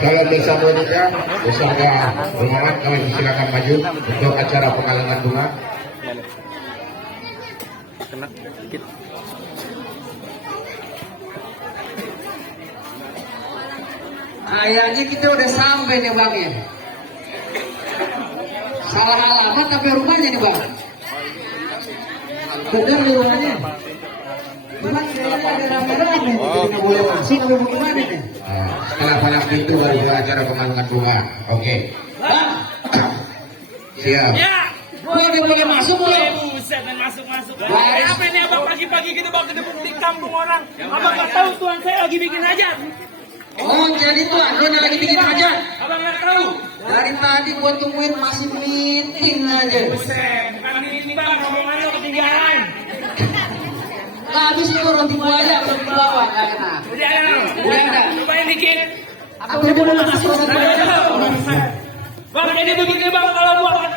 Kalau desa berikutnya, desa Muhammad, kami silakan maju untuk acara penggalangan bunga. Kena dikit. Kayaknya kita udah sampai nih Bang ya. Salah alamat tapi rumahnya nih Bang. Bener nih rumahnya. Cuman kayaknya ada rame-rame tidak boleh masuk atau bagaimana nih? Setelah banyak pintu baru acara penggalangan bunga. Oke. Bang, Siap. Ya. boleh masuk boleh. Buset, dan masuk. Apa ini abang pagi-pagi gitu bawa ke di kampung orang? Abang nggak tahu tuan saya lagi bikin aja. Oh jadi tuh Anda lagi bikin aja. Abang nggak tahu. Dari tadi gua tungguin masih meeting aja. Buset, bukan ini bang, ngomongannya ketinggalan. Nggak habis itu roti buaya belum dibawa nggak enak. Udah ada. Udah ada. Cobain dikit. Aku boleh masuk roti buaya. Bang, jadi begini bang kalau buat.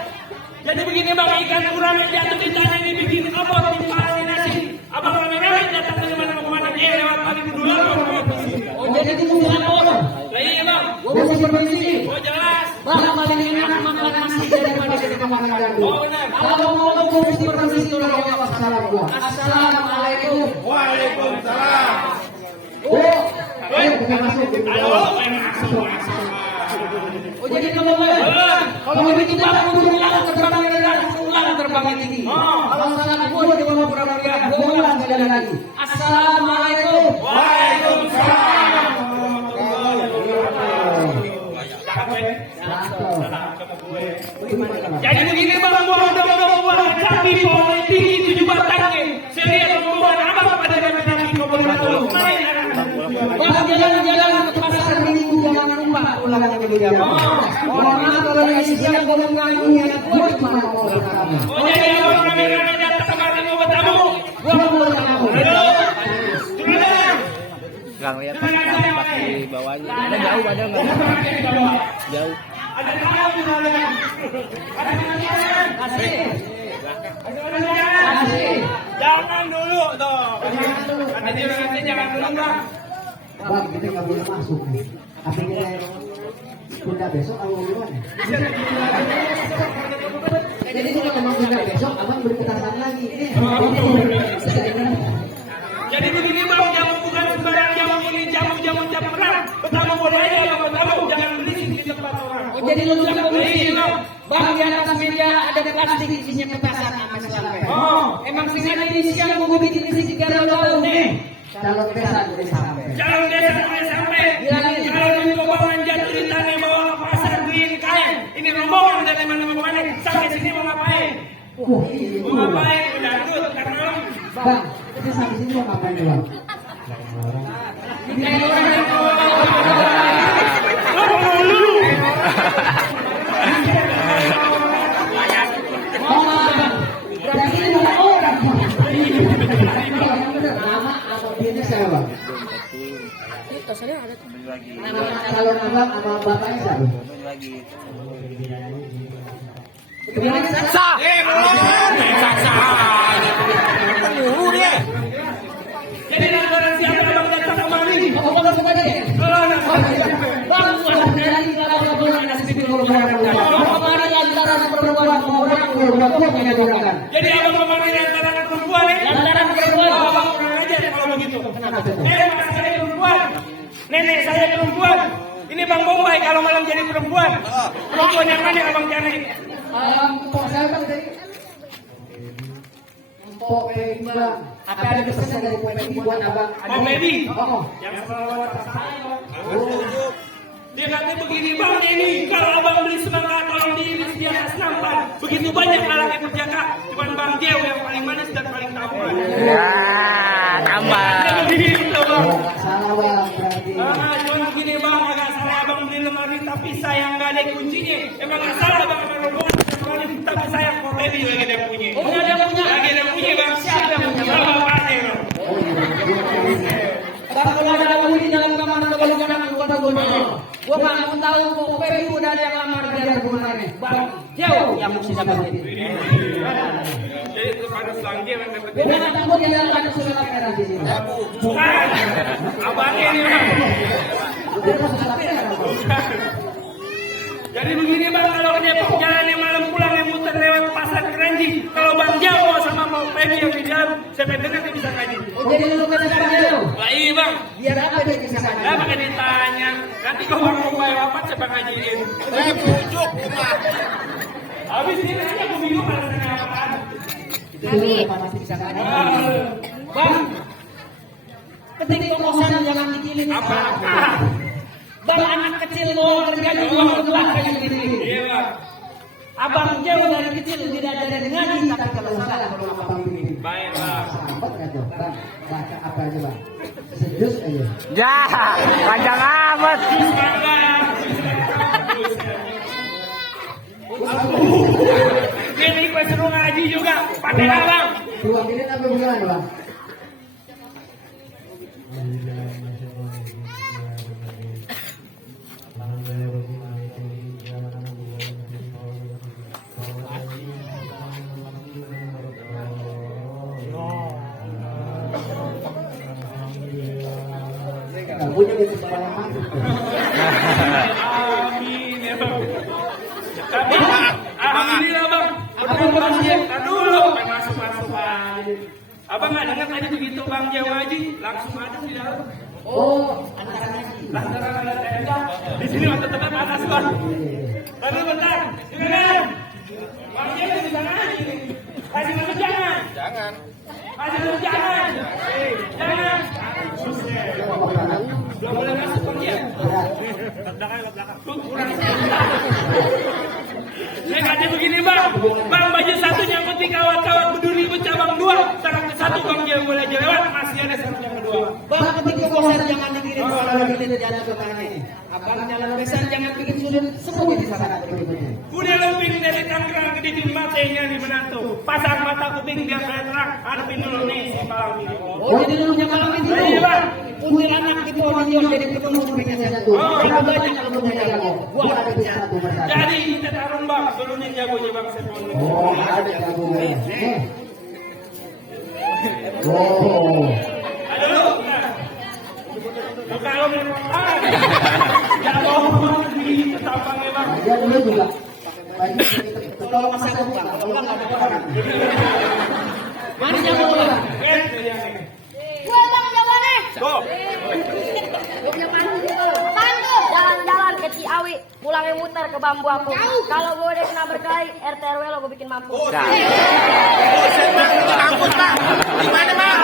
Jadi begini bang, ikan ukuran yang jatuh di tanah ini bikin apa? Roti marinasi. Abang rame-rame datang dari mana-mana dia lewat pagi dulu. Oh jadi itu bukan orang. Iya bang. Gua bisa di sini. Oh jelas. Bang paling enak makan nasi daripada di kamar-kamar gua. Oh benar. Kalau mau gua mesti permisi orang yang apa salam gua. Assalamualaikum. Waalaikumsalam. Oh, bukan masuk. Masuk. Oh jadi kamu boleh. Kalau bikin bang gua ulang terbang tinggi. Kalau salah gua di bawah pramugari gua ulang sekali lagi. Assalamualaikum. Waalaikumsalam. Jadi begini bang, buang sapi pohon tinggi 7 batangnya. Saya lihat pembuat abang pada kami komunitas. Bang jalan-jalan ke pasar minggu jangan lupa ulangan yang beda. Mohon maaf kalau isi siang gua mengganggu ya. Gua cuma mau kamu. Oh jadi abang rame-rame datang kemarin mau bertamu. Gua mau kamu. Nggak ngeliat pas di bawahnya. Ada jauh, ada nggak? Jauh. Ada tamu di sana. Kasih. Jangan dulu toh. Ada nanti jangan dulu bang. Bang, kita nggak boleh masuk nih. Apa kita tunda besok atau gimana? Jadi kalau memang tunda besok, abang berputaran lagi. Jadi begini bang, jamu bukan sembarang jamu ini, jamu perang. Pertama budaya yang pertama jangan berisik di tempat orang. Oh, jadi lu bilang berisik. Bang, di atas meja ada plastik isinya petasan sama sampai. Oh, Emang sengaja ini siang gua bikin berisik karena lo nih. Calon pesan udah sampai. jangan desa boleh sampai. Bilangin. Kalau dulu bawa jatuh di tanah bawa ke pasar beliin kain. Ini rombongan dari mana-mana sampai sini mau ngapain? Mau ngapain? Udah tuh karena Bang, kita sampai sini mau ngapain nih, Bang? Berarti ini bukan orang, Bang. Nama atau dia saya, Bang? Nama calon abang sama bapaknya siapa? Sah. jadi negara siapa yang datang kemari? Oh, bukan aja ya? Bang, dari kalau ada orang ngasih video kemarin lantaran perempuan orang menyatukan. Jadi abang kemarin antara perempuan ya? Lantaran perempuan. Abang kurang aja kalau begitu. Nenek saya perempuan. Nenek saya perempuan. Ini Bang Bombay kalau malam jadi perempuan. Perempuan yang mana yang abang cari? Empok saya Bang tadi. Empok Pedi Bang. Apa ada pesan dari Pedi buat abang? Oh Pedi. Oh. Yang selalu saya. Dia kata begini bang ini kalau abang beli semangka tolong diiris di atas nampak. Begitu banyak lelaki berjaga. Cuman Bang Dew yang paling manis dan paling tampan. Ya, tambah. Begitu bang. Enggak salah Bang berarti. Cuman begini bang agak salah abang beli lemari tapi sayang nggak ada kuncinya. Emang nggak salah bang rombongan lemari tapi sayang kok Pedi lagi ada punya. Oh, ada punya. Lagi ada punya bang siapa yang punya? Sama Pak Dew. Kalau ada kamu di dalam kamar kalau jangan kota gue. Gua nggak tahu kok Pedi udah ada yang lamar dia kemarin. Bang, jauh yang mesti dapat ini. Jadi itu pada Bang Dew yang dapat. Gua nggak takut dia ada surat merah di sini. Bukan. Abang ini bang. Dia kan susah pera, Bang. Jadi begini bang, kalau Depok jalannya malam pulang yang muter lewat pasar Keranji. Kalau Bang Jawa sama Bang Pegi yang di dalam, saya dengar dia bisa ngaji. Oh jadi lu kata Bang Jawa? Lah iya bang. Biar apa dia bisa ngaji? Nah pakai ditanya. Nanti kalau Bang mau bayar apa, saya ngajiin. Pujuk. Habis ini nanya aku bingung alasannya apaan. Kami pasti bisa ngaji. Bang, Ketik kokosan jangan dikilin. apa? Bang anak kecil mau terjadi uang kedua kayak gini. Iya bang. Abang jauh dari kecil tidak ada ngaji tapi kalau salah kalau abang begini. Baik bang. Sahabat nggak tuh, Bang? Baca apa aja Bang? Sejus aja. Ya, panjang amat. Ini gue suruh ngaji juga. Pakai abang. Dua ini apa bukan Bang? Punya di sekolah masuk. Amin ya bang. Tapi alhamdulillah bang. Abang dia dulu masuk aja. Abang nggak dengar tadi begitu Bang Jawa Haji langsung ada di dalam. Oh, antara ngaji. Lantaran tenda di sini tetap panas bang. Tapi bentar, dengar. Bang Jawa di sana aja. Kasih masuk jangan. Jangan. Kasih masuk jangan. Jangan. Belum boleh masuk Bang Jawa. Belakang. Kurang. Saya kata begini bang, bang baju satu nyangkuti kawat-kawat berduri cabang dua, sekarang ke satu bang Jawa boleh aja lewat, masih ada satu yang kedua. Bang ketik kokosan jangan dikirim kalau kita jalan ke mana ini. Abang jalan besar jangan bikin sulit semuanya di sana begini. Udah lebih dari Tangerang ke Didin matanya di Menantu, pasang mata kuping biar kalian terang, hadapin dulu nih si malam ini. Oh jadi dulu yang malam itu. Iya bang. Untuk anak di Provinsi jadi ketemu dengan satu. Berapa banyak kalau punya jago? Gua ada di satu persatu. Jadi kita tarung bang, dulunya jagonya bang Sepon. Oh ada jago nih. Oh. Ada lu. Kalau memang jago di tampangnya bang. Dia dulu juga baju kalau masak bang, kalau bang ada orang. Mana jago bang? Gue bang Jawa nih. Go. Gue punya pantu. Jalan-jalan ke Ciawi, pulangnya muter ke bambu aku. Kalau gue udah kena berkelahi, RT RW lo gue bikin mampu. Kampus pak. Di mana pak?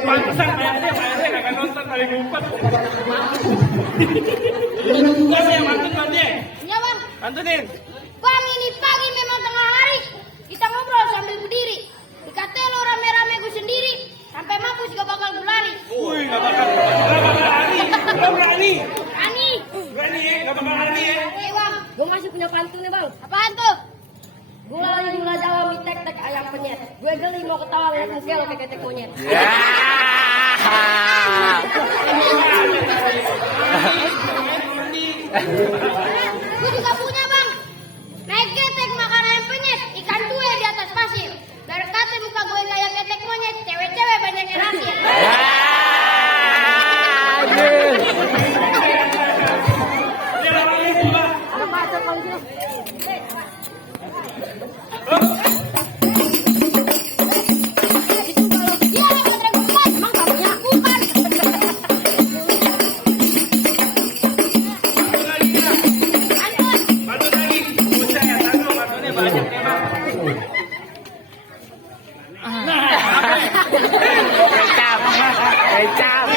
Pantesan kayaknya kagak nonton kali ngumpet. Juga sih yang mantun bang dia. Iya bang. Mantunin. Bang ini pagi memang tengah hari. Kita ngobrol sambil berdiri. Dikata lo rame-rame gue sendiri. Sampai mampus gak bakal gue lari. Wih, gak bakal lari. Lo berani. Ani. Berani ya, gak bakal lari ya. Bang, gue masih punya pantun nih bang. Apaan tuh? Gula Jawa mie tek ayam penyet. Gue geli mau ketawa liat muka lo kayak ketek monyet. Gue juga punya bang. Naik ketek makan ayam penyet. Ikan tue di atas pasir. Dari kata muka gue kayak ketek monyet. Cewek-cewek banyak yang rasir. Apa baca kalau gitu? Iya, baterai gue kuat. Emang kamunya aku kan? Bantu lagi. Buset ya, bantunya banyak memang. Kecap.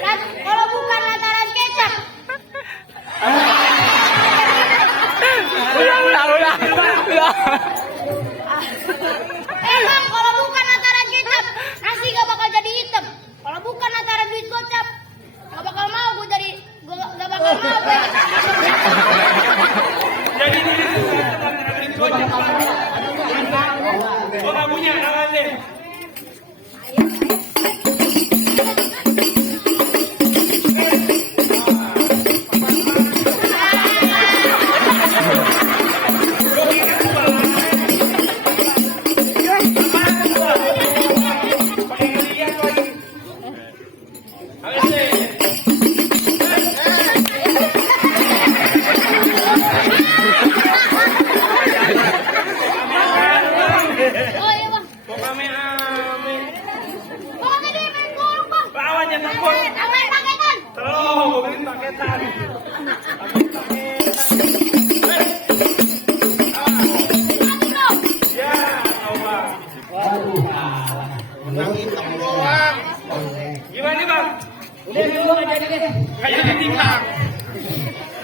Bang, kalau bukan lantaran kecap. Ulang. Bang, kalau bukan lantaran kecap, nasi gak bakal jadi hitam. Kalau bukan lantaran duit gocap, gak bakal mau gue jadi, gak bakal mau gue. Jadi ini gocap. Gue gak punya, tangan deh. paketan. Ya, Allah. Gimana nih, Bang? Udah dulu nggak jadi deh. Kayak ditinggal.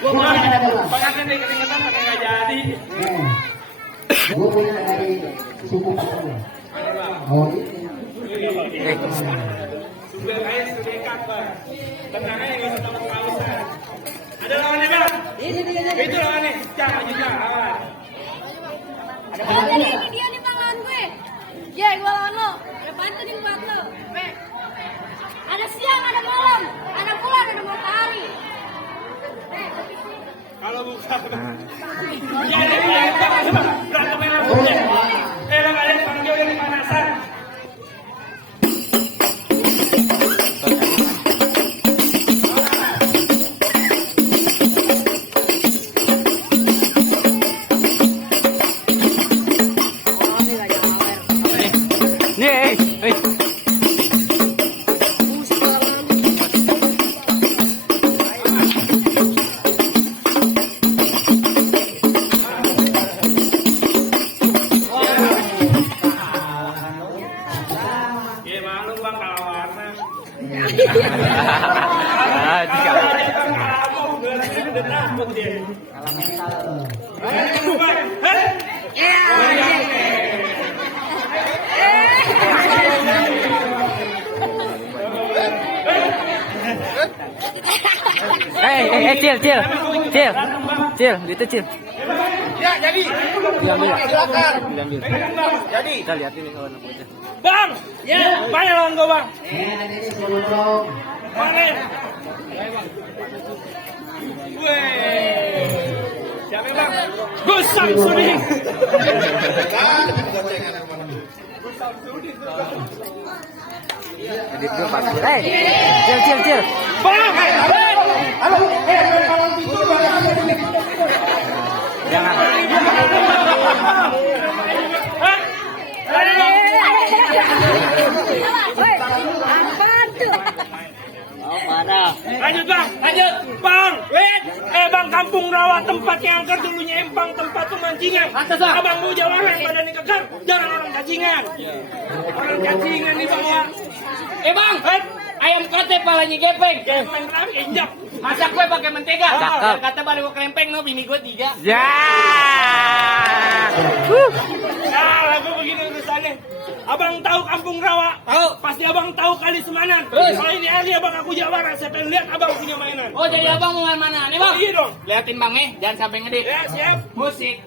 Gua mau ada dulu. Pakai nih keringetan pakai nggak jadi. Gua punya dari suku Papua. Oh, Sumber air sudah kabar. Tenang aja nggak usah takut kehausan. Ada lawannya, Bang? Itu lawannya. Jangan juga. Ini dia nih bang lawan gue. Ya, gue lawan lo. Depan tuh nih buat lo. Ada siang, ada malam, ada bulan, ada matahari. Kalau bukan. Ya, berantem yang langsung. Lo kalian panggil udah kepanasan. Nih, Ya malu Bang kalau warna. Ah, dikalah. Kamu udah takut dia. Cil, gitu Cil. Ya jadi. Diambil. Silakan. Diambil. Jadi. Kita lihat ini kawan bocah. Bang, ya, mana lawan gua Bang? Mana? Weh. Siapa Bang? Gus Samsudin. Edit dulu Pak. Cil. Bang, Jangan. Lanjut Bang, lanjut Bang. Bang, Kampung Rawa tempat yang angker dulunya empang, tempat pemancingan. Abang mau jalan yang badannya kekar, jangan orang cacingan. Orang cacingan di bawah. Bang, ayam kote palanya gepeng. Gepeng kami injak. Masak gue pakai mentega. Cakep. Kata balik gue krempeng, no bini gue 3. Ya. Nah, lagu begini urusannya. Abang tahu Kampung Rawa? Tahu. Pasti abang tahu Kali Semanan. Terus? Kalau ini Ali abang aku jawara, saya pengen lihat abang punya mainan. Oh, jadi abang mau main mana? Nih bang. Iya dong. Liatin bang jangan sampai ngedit. Ya, siap. Musik.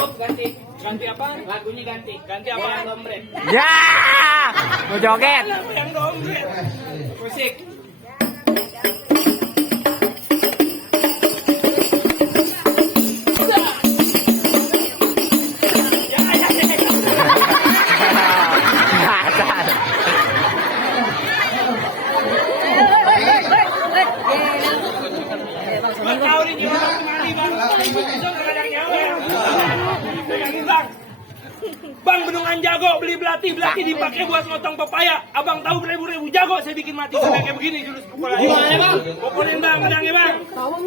Oh, ganti. Ganti apa? Lagunya ganti. Ganti apa? Yang dompet. Ya. Mau joget. Apa yang dompet? Musik. Bang tahu nih dia orang kemari bang. Itu nggak ada nyawa. Pegangin bang. Bang bendungan jago beli belati dipakai buat ngotong pepaya. Abang tahu beribu-ribu jago saya bikin mati sampai kayak begini jurus pukulannya. Gimana, Bang? Pukulin bang, pedangnya bang. Bang,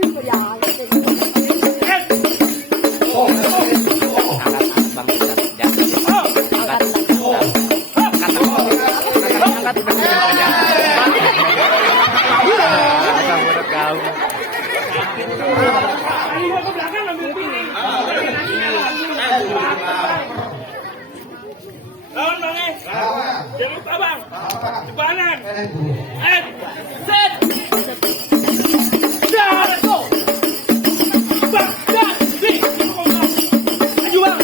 Ini gua ke belakang ambil pilih. Lawan bang jangan lupa bang. Jebanan. Set. Dah, go. Bang, dah. Nih, maju bang.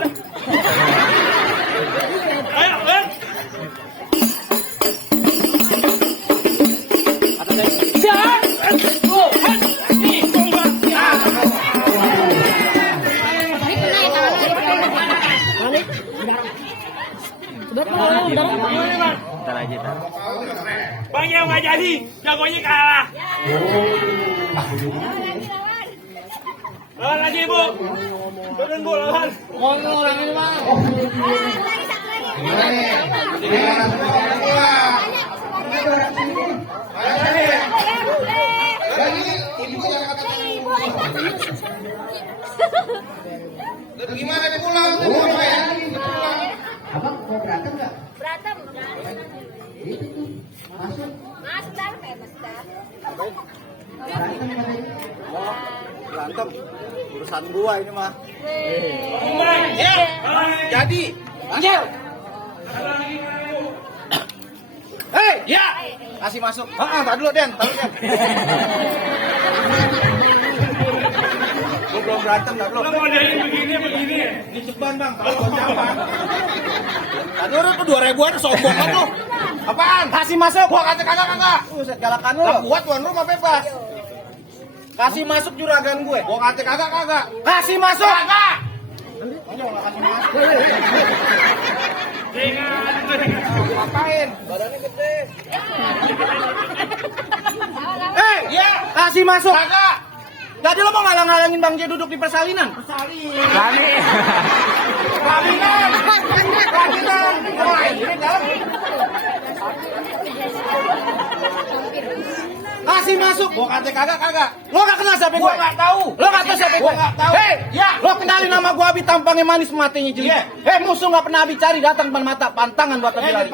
dah. Ayo, Ben. Bentar aja, Tar. Bang Geo nggak jadi, jagonya kalah. Lawan lagi Bu. Turun Bu lawan. Gimana pulang? Apa ya? Abang mau berantem nggak? Berantem. Itu tuh masuk Mas Dar, Mas Dar. berantem katanya. Berantem. Urusan gua ini mah. Ya. Jadi, Anjir. Hei, Ya. kasih masuk. Tar dulu, Den. Gua belum berantem, tar dulu. Lo modelin begini. Ini ceban, Bang. Kalau gua siapa? Tadi lu tuh 2000-an sombong kan lu. Apaan? Kasih masuk. Gua kata kagak. Buset, galakan lu. Gua tuan rumah bebas. Kasih masuk juragan gue. Gua kata kagak. Kasih masuk. Kagak. Ayo enggak kasih masuk. Ngapain? Badannya gede. Ya, kasih masuk. Kagak. Jadi lo mau ngalang-ngalangin Bang J duduk di persalinan? Persalinan. Persalinan. Wah, ini dalam. Kasih masuk. Gua kata kagak. Lo gak kenal siapa gue? Gua gak tahu. Lo gak tahu siapa gue? Gua gak tahu. Hei, ya, lo kenalin nama gua Abi, tampangnya manis, matinya jelek. Hei, musuh gak pernah Abi cari, datang depan mata, pantangan buat Abi lari.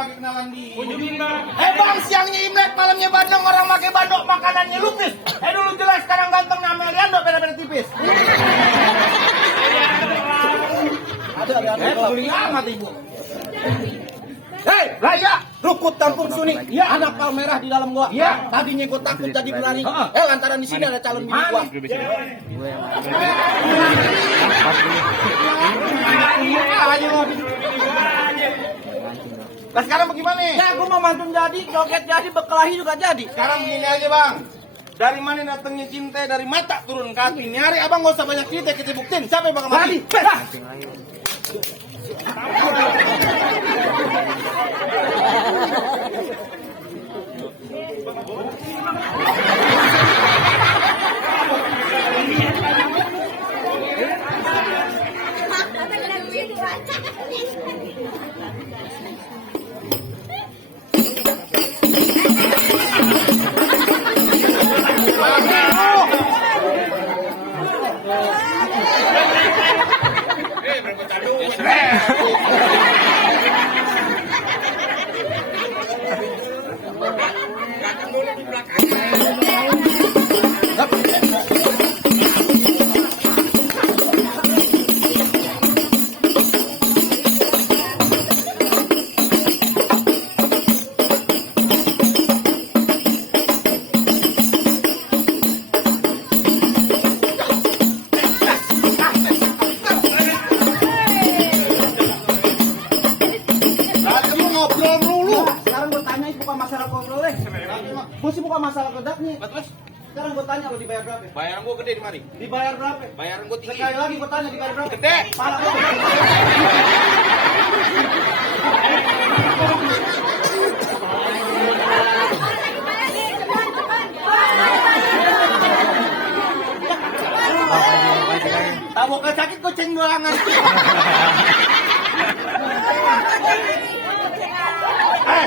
Bang, siangnya Imlek, malamnya Bandung, orang pakai bandok, makanannya lupis. Dulu jelas, sekarang ganteng, namanya Liando, beda-beda tipis. Ada, peduli amat ibu. Hei, Raya, rukut Kampung Suni. Ya, anak palmerah di dalam gua. Ya, tadinya gua takut jadi berani. Lantaran di sini ada calon bini gua. Nah, sekarang bagaimana? Ya, gua mau mantun jadi, joget jadi, berkelahi juga jadi. Sekarang begini aja, Bang. Dari mana datangnya cinta, dari mata turun ke hati. Ini hari abang gak usah banyak cerita, kita buktiin siapa yang bakal mati. Mesti bukan masalah kedapnya. Terus sekarang gue tanya lo dibayar berapa? Bayaran gue gede di mari. Dibayar berapa? Bayaran gue tinggi. Sekali lagi gue tanya dibayar berapa? Gede. Pala gue gede. Tak mau sakit kucing doangan.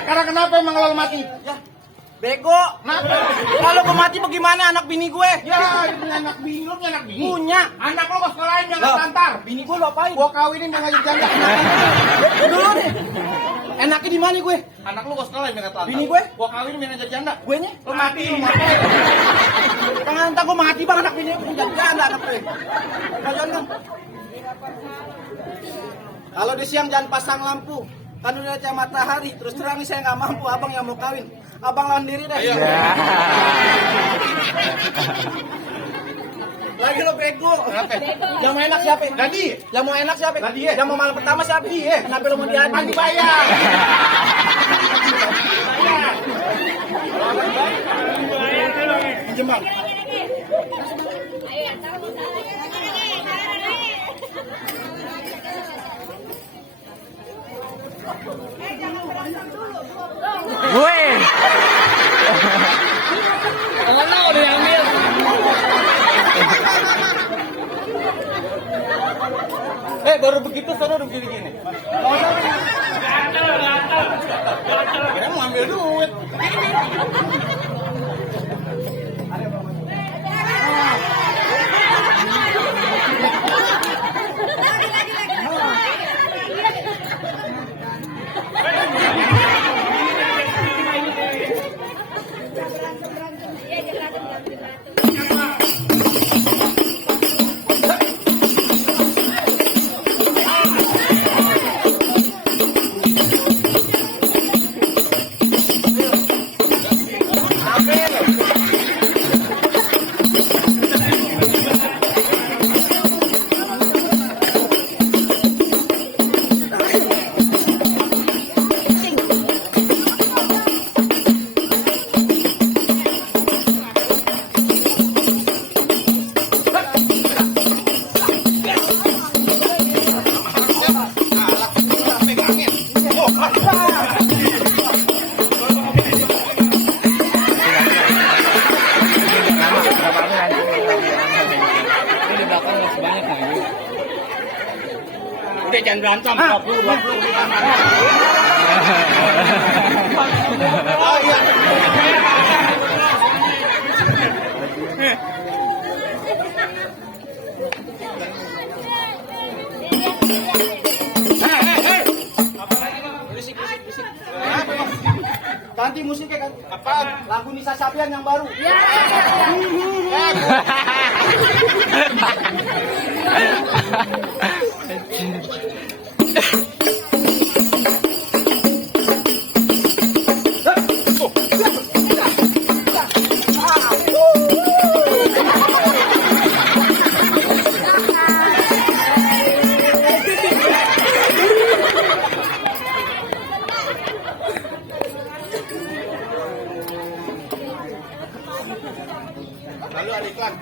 Karena kenapa emang lo mati? Ya. Bego, kalau gue mati bagaimana anak bini gue? Ya, ini anak bini, lu punya anak bini? Punya. Anak lo gue sekolahin jangan lantar. Bini gue lo apain? Gue kawinin jangan jadi janda. Dulu nih. Enaknya di mana gue? Anak lo gue sekolahin jangan lantar. Bini gue? Gue kawinin jangan jadi janda. Gue nya? Lo mati, lo mati. Tangan entar gue mati bang anak bini gue jadi janda anak gue. Jangan kan? Kalau di siang jangan pasang lampu. Kan udah cahaya matahari, terus terang nih saya nggak mampu, abang yang mau kawin, abang lawan diri deh. Ayo. Lagi lo bego. Yang mau enak siapa? Gadi. Yang mau enak siapa? Gadi. Yang mau malam pertama siapa? Kenapa lo mau diadu? Kan dibayar. Pinjem bang. Weh. Mana udah diambil? Baru begitu sana udah gini-gini. Kira mau ambil duit. Udah jangan berantem, 20. Oh iya. Ganti musiknya kan? Apaan? Lagu Nisa Sabian yang baru. Ya. Lalu ada iklan.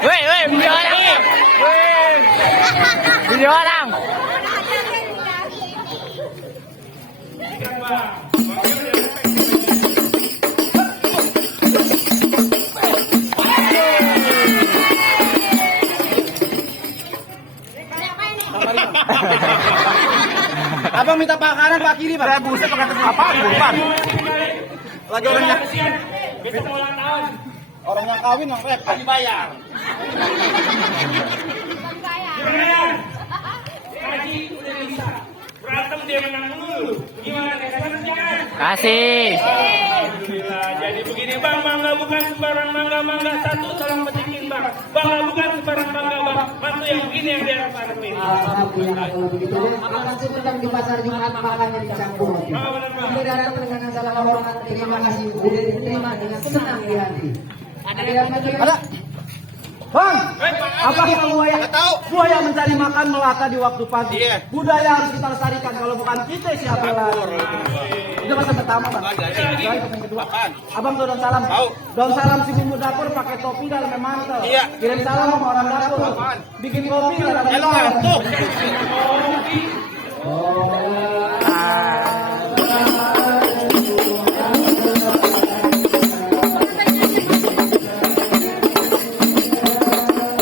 Weh, video orang. Weh. Video orang. Abang minta Pak kanan, Pak kiri, Pak. Saya buset pakai apa? Bukan. Lagi orangnya. Besok mau ulang tahun. Orang yang kawin yang repot dibayar. Gimana? Haji udah bisa. Berantem dia menang dulu. Gimana? Kasih kan? Kasih. Alhamdulillah. Jadi begini bang, bangga bukan sembarang bangga satu salam petikin bang. Bangga bukan sembarang bangga bang. Mantu yang begini yang diharapkan. Alhamdulillah kalau begitu. Akan sebentar di pasar Jumat makanya dicampur. Tidak datang dengan salah orang. Terima kasih sudah diterima dengan senang di hati. Ada. Bang, apa kita buaya? Tahu. Buaya mencari makan melata di waktu pagi. Budaya harus kita lestarikan. Kalau bukan kita siapa lagi? Itu masa pertama bang. Yang kedua. Abang tuh daun salam. Tahu. Daun salam si bumbu dapur pakai topi dalam mantel. Kirim salam sama orang dapur. Bikin kopi dalam mantel.